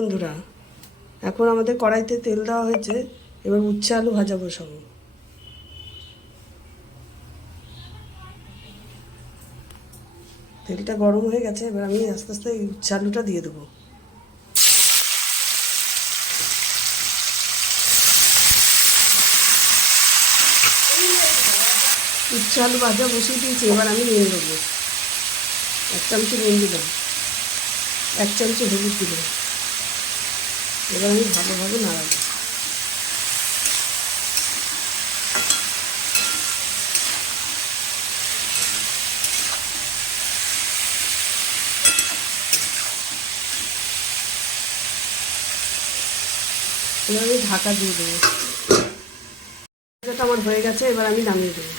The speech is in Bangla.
বন্ধুরা, এখন আমাদের কড়াইতে তেল দেওয়া হয়েছে। এবার উচ্ছে আলু ভাজা বসাবো। তেলটা গরম হয়ে গেছে, এবার আমি আস্তে আস্তে এই উচ্ছে আলুটা দিয়ে দেবো। উচ্ছে আলু ভাজা বসিয়ে দিয়েছি, এবার আমি নিয়ে দেবো। 1 চামচ নুন দিলাম, 1 চামচ হলুদ দিলাম। এবার আমি ভালোভাবে নাড়াবো। এবার আমি ঢাকা দিয়ে দেবো। এটা আমার হয়ে গেছে, এবার আমি নামিয়ে দেবো।